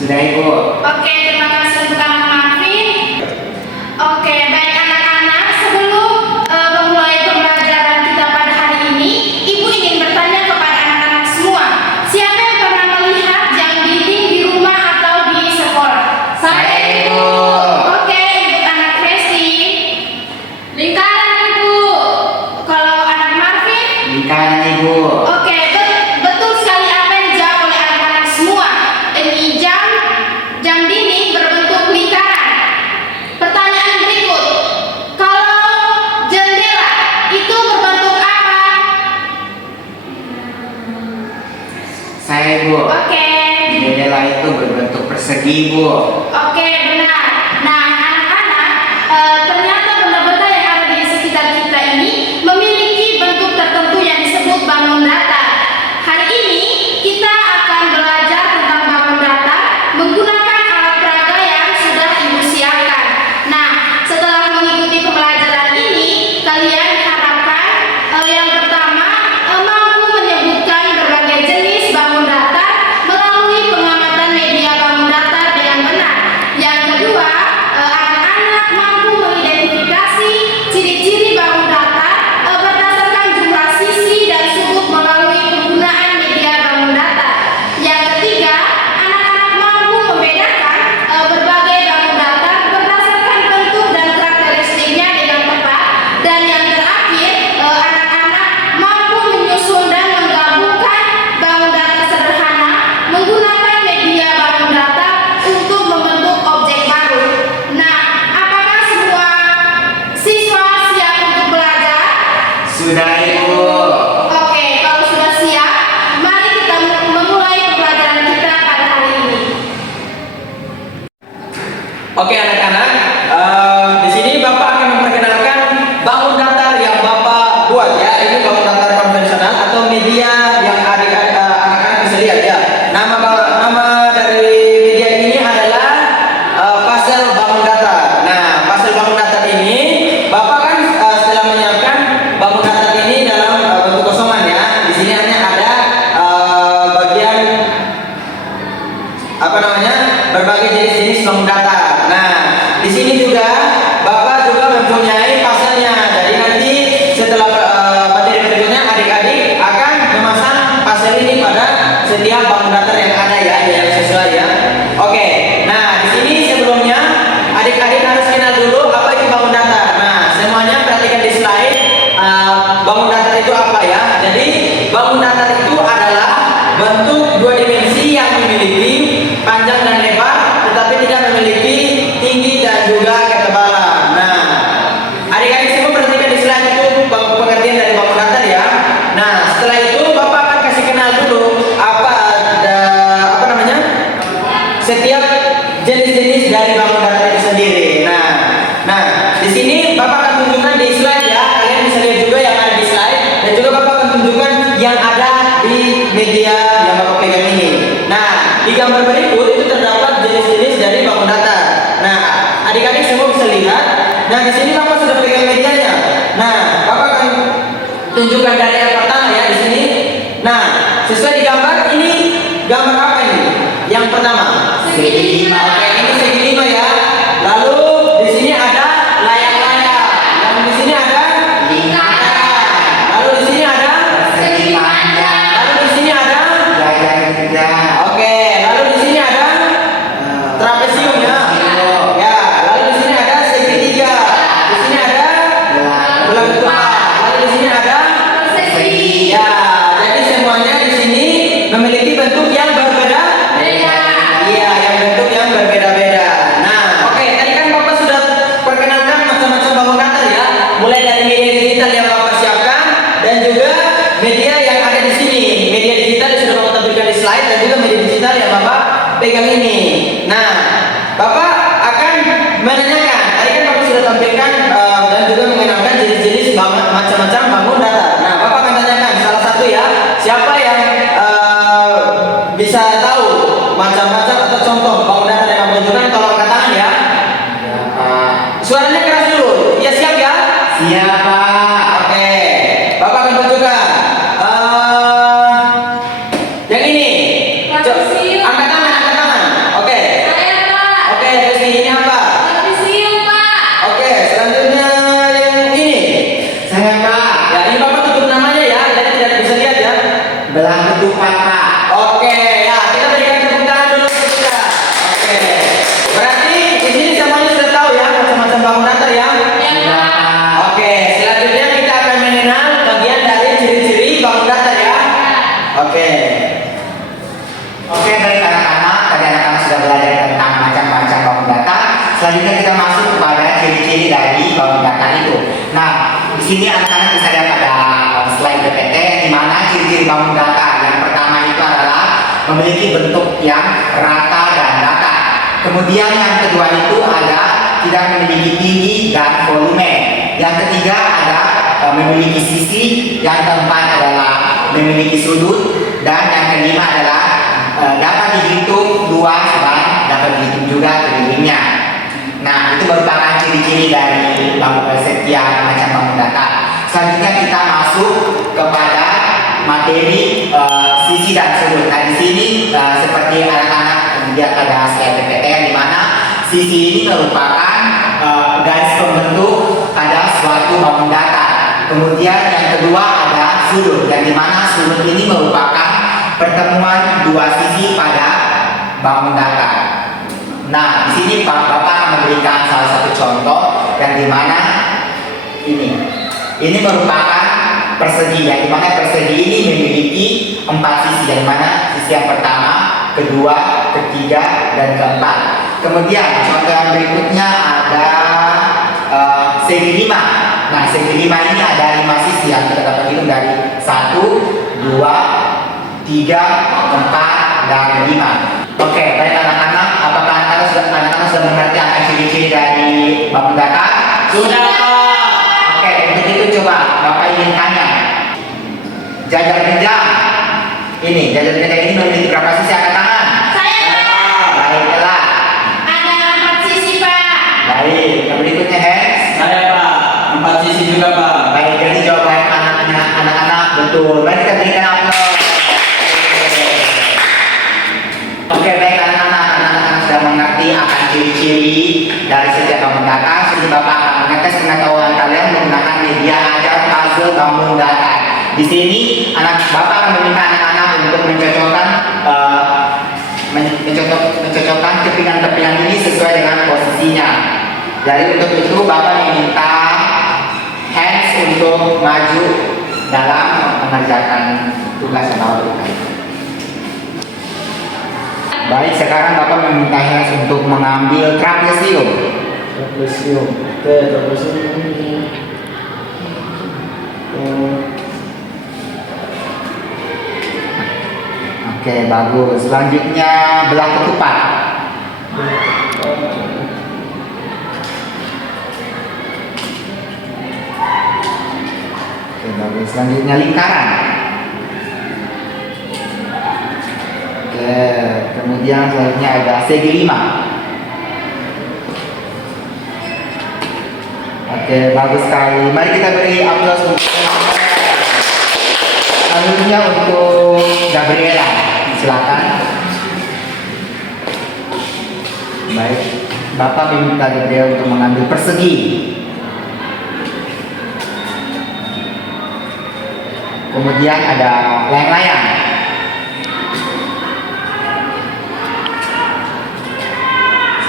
Sudah Ibu. Oke, terima kasih untuk Anak Marvin. Oke, baik anak-anak, sebelum memulai pembelajaran kita pada hari ini, Ibu ingin bertanya kepada anak-anak semua. Siapa yang pernah melihat jam dinding di rumah atau di sekolah? Saya, Ibu. Oke, anak Resti. Lingkaran Ibu. Kalau anak Marvin? Lingkaran Ibu. Oke, betul sekali apa yang dijawab oleh anak-anak semua. Ini jam dinding berbentuk lingkaran. Pertanyaan berikut, kalau jendela itu berbentuk apa? Saya, Ibu. Oke. Jendela itu berbentuk persegi, Ibu. Oke, benar. Nah, anak-anak, ternyata benda-benda yang ada di sekitar kita ini memiliki bentuk tertentu yang disebut bangun datar. Hari ini kita akan belajar tentang bangun datar menggunakan alat peraga yang sudah Ibu siapkan. Nah, setelah mengikuti pembelajaran ini, kalian diharapkan yang pertama mampu menyebutkan berbagai jenis bangun datar melalui pengamatan media bangun datar dengan benar. Yang kedua, anak-anak mampu mengidentifikasi ciri-ciri bangun datar berdasarkan jumlah sisi dan sudut melalui penggunaan media bangun datar. Yang ketiga, anak-anak mampu membedakan berbagai bangun datar berdasarkan bentuk dan karakteristiknya dengan tepat. Dan yang terakhir, anak-anak mampu menyusun dan menggabungkan bangun datar sederhana menggunakan media bangun datar untuk membentuk objek baru. Nah, apakah semua siswa siap untuk belajar? Sudah, Ibu. Oke, kalau sudah siap, mari kita memulai pembelajaran kita pada hari ini. Oke anak-anak, di sini Bapak akan memperkenalkan bangun datar yang Bapak buat ya. Ini bangun datar konvensional atau media yang anak-anak bisa lihat ya. Nama dari media ini adalah puzzle bangun datar. Nah, puzzle bangun datar ini Bapak kan setelah menyiapkan bangun datar ini dalam bentuk kosongan ya. Di sini hanya ada bagian berbagai jenis-jenis bangun datar. Nah, di sini juga Bapak juga mempunyai puzzle-nya. Jadi nanti setelah materi berikutnya adik-adik akan memasang puzzle ini pada setiap bangun datar yang ada ya, yang sesuai ya. Oke. Nah, di sini sebelumnya adik-adik harus kenal dulu apa itu bangun datar. Nah, semuanya perhatikan di slide. Bangun datar itu apa ya? Jadi, bangun datar itu adalah bentuk dua dimensi yang memiliki panjang dan lebar, tetapi tidak memiliki tinggi dan juga ketebalan. Nah, adik-adik semua perhatikan di slide itu pengertian dari bangun datar ya. Nah, setelah itu Bapak akan kasih kenal dulu setiap jenis-jenis dari bangun datar itu sendiri. Nah, di sini Bapak akan tunjukkan di slide ya. Kalian bisa lihat juga yang ada di slide, dan juga Bapak akan tunjukkan yang ada di media yang Bapak pegang ini. Nah, di gambar berikut itu terdapat jenis-jenis dari bangun datar. Nah, adik-adik semua bisa lihat. Nah, di sini Bapak sudah pegang medianya. Nah, Bapak akan tunjukkan dari yang pertama ya di sini. Nah, sesuai di gambar ini, gambar apa ini? Yang pertama, Segi 5. oke, ini segi 5 ya. Lalu di sini ada layar-layar. Yang di sini ada lingkaran. Lalu di sini ada Persegi panjang. Lalu di sini ada Jajar juga. oke. Lalu di sini ada trapesium ya. Ya. Lalu di sini ada segitiga. Di sini ada bulan ketupat. Lalu di sini ada Persegi. ya. Jadi semuanya di sini memiliki bentuk yang berbeda. Iya, yang bentuk yang berbeda-beda. Nah, oke, tadi kan Bapak sudah perkenalkan macam-macam bangun datar ya, mulai dari media digital yang Bapak siapkan dan juga media yang ada di sini. Media digital yang sudah Bapak tampilkan di slide dan juga media digital yang Bapak pegang ini. Nah, Bapak akan menanyakan. Tadi kan Bapak sudah tampilkan dan juga mengenalkan jenis-jenis macam-macam bangun datar. Nah, Bapak akan tanyakan salah satu ya, siapa yang bisa tahu macam-macam atau contoh bangun datar yang Bapak tunjukkan, tolong angkat tangan ya. Ya, Pak. Suaranya keras dulu. Ya, siap ya? Siapa? Oke. Bapak akan tunjukkan. Yang ini. Trapesium. Angkat tangan, angkat tangan. Oke. sini anak-anak bisa lihat pada slide PPT di mana ciri-ciri bangun data. Yang pertama itu adalah memiliki bentuk yang rata dan datar. Kemudian yang kedua itu ada tidak memiliki tinggi dan volume. Yang ketiga ada memiliki sisi. Yang keempat adalah memiliki sudut. Dan yang kelima adalah dapat dihitung luas dan dapat dihitung juga kelilingnya. Nah, itu merupakan ciri-ciri dari setiap macam bangun data. Selanjutnya kita masuk kepada materi sisi dan sudut. Nah, di sini seperti anak-anak lihat pada slide PPT yang dimana sisi ini merupakan garis pembentuk pada suatu bangun data. Kemudian yang kedua ada sudut, yang dimana sudut ini merupakan pertemuan dua sisi pada bangun data. Nah, di sini Bapak memberikan salah satu contoh yang dimana ini merupakan persegi, yang dimana persegi ini memiliki 4 sisi, yang dimana sisi yang pertama, kedua, ketiga, dan keempat. Kemudian contoh yang berikutnya ada segi 5. Nah, segi 5 ini ada 5 sisi yang kita dapat hitung dari 1, 2, 3, 4, dan 5. Oke, baik anak-anak, apakah anak-anak sudah mengerti akan ciri-ciri dari bangun data? Sudah, Pak. Oke, untuk itu coba Bapak ingin tanya. Jajar genjang ini memiliki berapa sisi angkat tangan? Saya Pak. Baiklah. Ada 4 sisi Pak. Baik, yang berikutnya Hans. Saya, Pak. 4 sisi juga, Pak. Baik, jadi jawaban anak-anak betul. Mari kita berikan aplaus. Oke, baik anak-anak sudah mengerti akan ciri-ciri dari setiap bangun data. Jadi Bapak akan mengetes pengetahuan kalian menggunakan media ajar puzzle bangun data. Di sini Bapak akan meminta anak-anak untuk mencocokkan kepingan-kepingan ini sesuai dengan posisinya. Jadi untuk itu Bapak meminta Hans untuk maju dalam mengerjakan tugas yang Bapak berikan. Baik, sekarang Bapak meminta Hans untuk mengambil trapesium. Oke, trapesium ini. Oke, bagus. Selanjutnya belah ketupat. Oke, bagus. Selanjutnya lingkaran. Oke, kemudian selanjutnya ada segi 5. Oke, bagus sekali. Mari kita beri aplaus untuk selanjutnya untuk Gabriela. Silakan. Baik, Bapak meminta Gabriela untuk mengambil persegi. Kemudian ada layang-layang.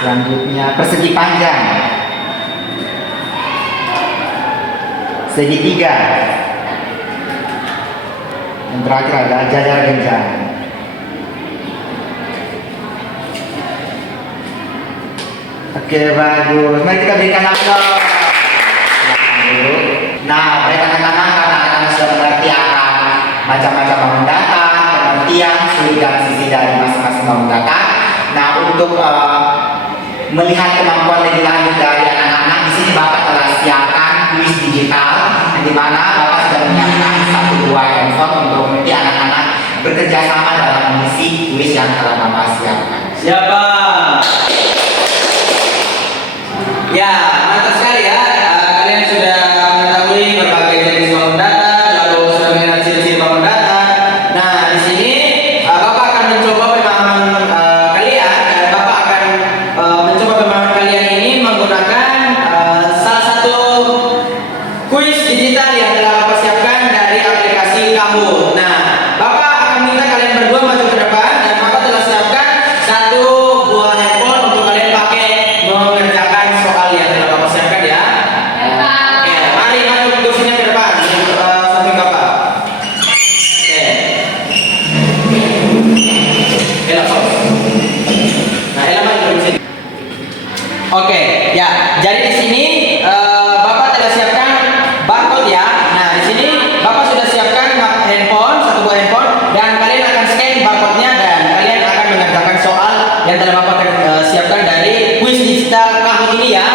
Selanjutnya persegi panjang. Segitiga. Yang terakhir ada jajar genjang. Oke, bagus. Mari kita berikan aplaus. Nah, baik anak-anak, karena anak-anak sudah mengerti akan macam-macam bangun data, pengertian, sudut dan sisi dari masing-masing bangun data. Nah, untuk melihat kemampuan lebih lanjut dari anak-anak, di sini Bapak telah siapkan kuis digital, di mana Bapak sudah menyiapkan 1 buah handphone untuk nanti anak-anak bekerja sama dalam mengisi kuis yang telah Bapak siapkan. Siapa? Ya, mantap sekali ya. Kalian sudah mengetahui berbagai jenis bangun data, lalu sudah mengenal ciri-ciri bangun data. Nah, di sini Bapak akan mencoba pemahaman kalian. Dan Bapak akan mencoba pemahaman kalian ini menggunakan salah satu kuis digital yang telah Bapak siapkan dari aplikasi Kahoot. Nah, Bapak akan minta kalian berdua maju ke depan dan Bapak telah siapkan 1 buah yang telah Bapak siapkan dari kuis digital tahun ini ya.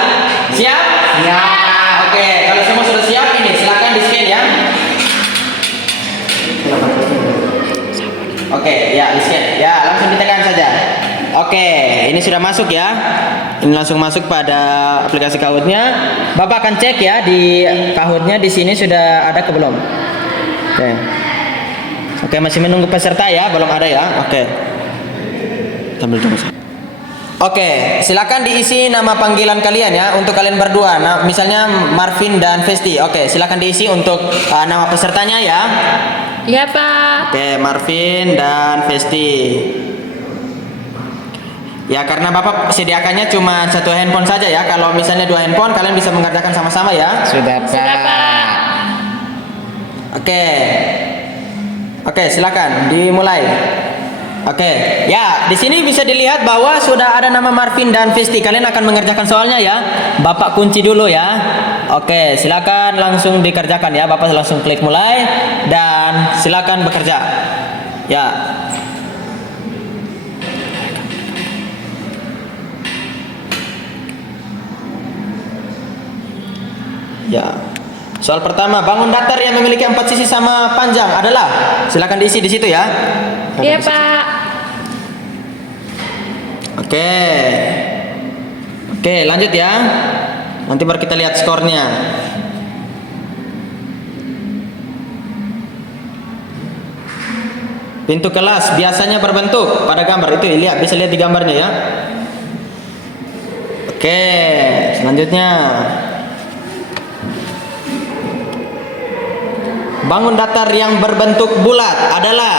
Siap? Ya. Oke, kalau semua sudah siap ini silakan di scan ya. Oke, ya di scan. Ya, langsung ditekan saja. Oke, ini sudah masuk ya. Ini langsung masuk pada aplikasi Kahoot-nya. Bapak akan cek ya di Kahoot-nya di sini sudah ada ke belum? Oke. Oke, masih menunggu peserta ya, belum ada ya. Oke. Sambil tunggu. Oke, silakan diisi nama panggilan kalian ya untuk kalian berdua. Nah, misalnya Marvin dan Vesti. Oke, silakan diisi untuk nama pesertanya ya. Iya, Pak. Oke, Marvin dan Vesti. Ya, karena Bapak sediakannya cuma satu handphone saja ya. Kalau misalnya dua handphone, kalian bisa mengerjakan sama-sama ya. Sudah, Sudah, Pak. Oke. Oke, silakan dimulai. Oke. Ya, di sini bisa dilihat bahwa sudah ada nama Marvin dan Vesti. Kalian akan mengerjakan soalnya ya. Bapak kunci dulu ya. Oke, silakan langsung dikerjakan ya. Bapak langsung klik mulai dan silakan bekerja. Ya. Ya. Soal pertama, bangun datar yang memiliki 4 sisi sama panjang adalah, silakan diisi di situ ya. Iya, Pak. Oke. Oke, lanjut ya. Nanti baru kita lihat skornya. Pintu kelas biasanya berbentuk pada gambar itu, lihat, bisa lihat di gambarnya ya. Oke, selanjutnya. Bangun datar yang berbentuk bulat adalah.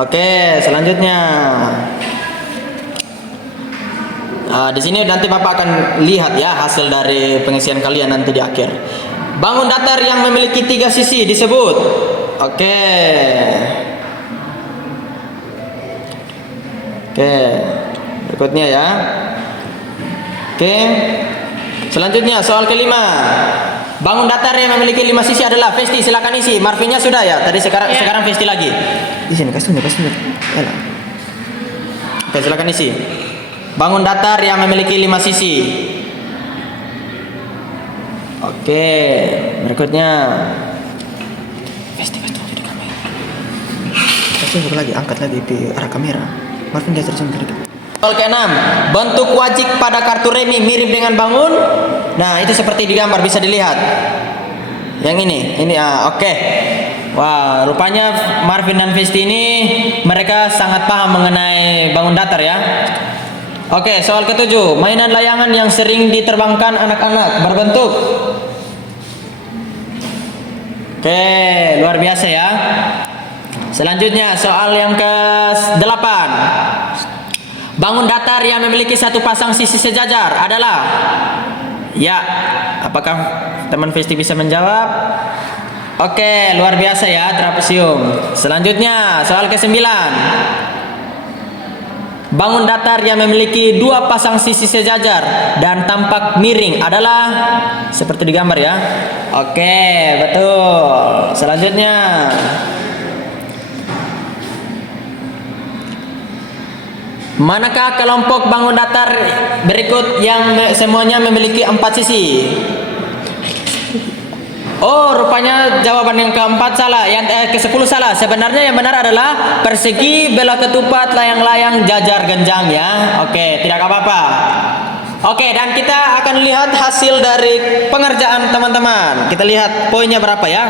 Oke, selanjutnya. Di sini nanti Bapak akan lihat ya hasil dari pengisian kalian nanti di akhir. Bangun datar yang memiliki 3 sisi disebut. Oke. Oke. Berikutnya ya. Oke. Selanjutnya soal kelima. Bangun datar yang memiliki 5 sisi adalah. Vesti, silakan isi. Marvinnya sudah ya. Tadi sekarang Ya. sekarang Vesti lagi. Di sini kasih tunjuk. Oke, silakan isi. Bangun datar yang memiliki 5 sisi. Oke, berikutnya. Vesti tunjuk di kamera. Kasih tunjuk lagi, angkat lagi ke arah kamera. Marvin dia terjun ke dekat. Soal ke-6, bentuk wajik pada kartu remi mirip dengan bangun. Nah, itu seperti di gambar bisa dilihat. Yang ini oke. Wah, rupanya Marvin dan Vesti ini mereka sangat paham mengenai bangun datar ya. Oke, soal ke-7, mainan layangan yang sering diterbangkan anak-anak berbentuk. Oke, luar biasa ya. Selanjutnya soal yang ke-8. Bangun datar yang memiliki 1 pasang sisi sejajar adalah. Ya, apakah teman Vesti bisa menjawab? Oke, luar biasa ya, trapesium. Selanjutnya, soal ke-9. Bangun datar yang memiliki 2 pasang sisi sejajar dan tampak miring adalah seperti di gambar ya. Oke, betul. Selanjutnya, manakah kelompok bangun datar berikut yang semuanya memiliki 4 sisi? Oh, rupanya jawaban yang ke-4 salah, yang ke-10 salah. Sebenarnya yang benar adalah persegi, bela ketupat, layang-layang, jajar genjang ya. Oke, tidak apa-apa. Oke, dan kita akan lihat hasil dari pengerjaan teman-teman. Kita lihat poinnya berapa ya.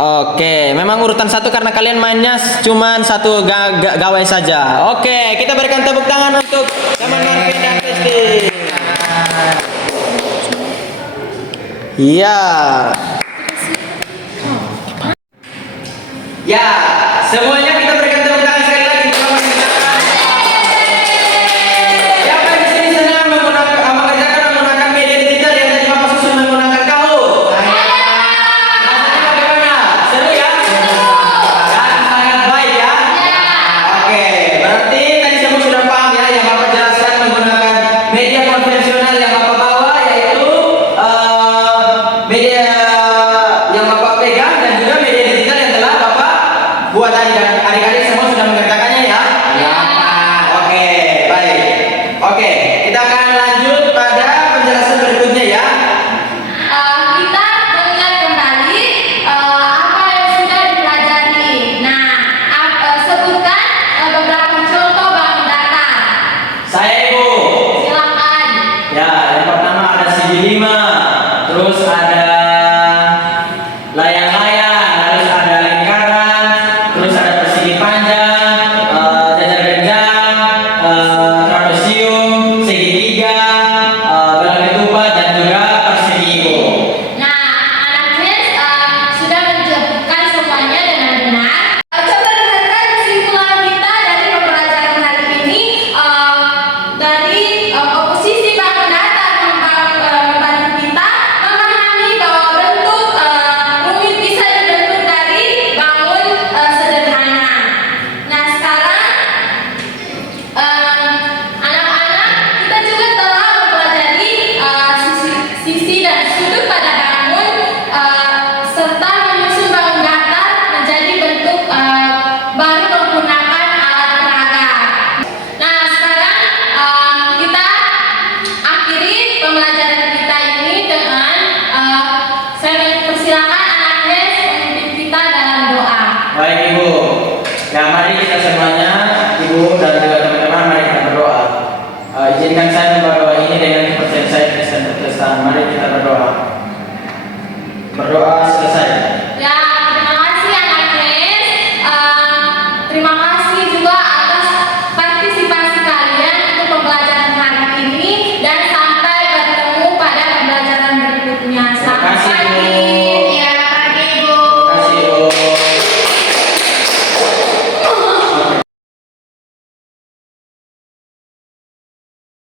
Oke, memang urutan 1 karena kalian mainnya cuma 1 gawai saja. Oke, kita berikan tepuk tangan untuk teman Marvin dan Vesti. Iya. Ya, semuanya kita berikan tepuk tangan sekali lagi. Siapa di sini senang mengerjakan menggunakan media digital yang tadi Bapak susun menggunakan Kahoot? Rasanya bagaimana? Seru ya? Dan sangat baik ya? Oke, berarti tadi semua sudah paham ya yang Bapak jelaskan menggunakan media konvensional yang Bapak bawa, yaitu media yang Bapak pegang dan buat adik-adik semua sudah mengerjakannya ya? Ya, Pak. Oke, baik. Oke, kita akan lanjut pada penjelasan berikutnya ya. Kita mengingat kembali apa yang sudah dipelajari. Nah, sebutkan beberapa contoh bangun datar. Saya Ibu. Silakan. Ya, yang pertama ada segi 5, terus ada layang-layang, terus ada lingkaran, terus ada persegi panjang, jajar genjang, trapesium, segitiga, belah ketupat dan juga persegi Ibu. Nah, anak Chris sudah menyebutkan semuanya dengan benar. Coba dengarkan kesimpulan kita dari pembelajaran hari ini dari komposisi bangun datar membantu kita memahami bahwa bentuk rumit bisa dibentuk dari bangun sederhana. Nah, sekarang anak-anak kita juga telah mempelajari sisi dan sudut pada bangun serta menyusun bangun datar menjadi bentuk baru menggunakan alat peraga. Nah, sekarang kita akhiri pembelajaran kita ini dengan saya persilakan anak Nes memimpin kita dalam doa. Baik Ibu. Ya, mari kita semuanya, Ibu dan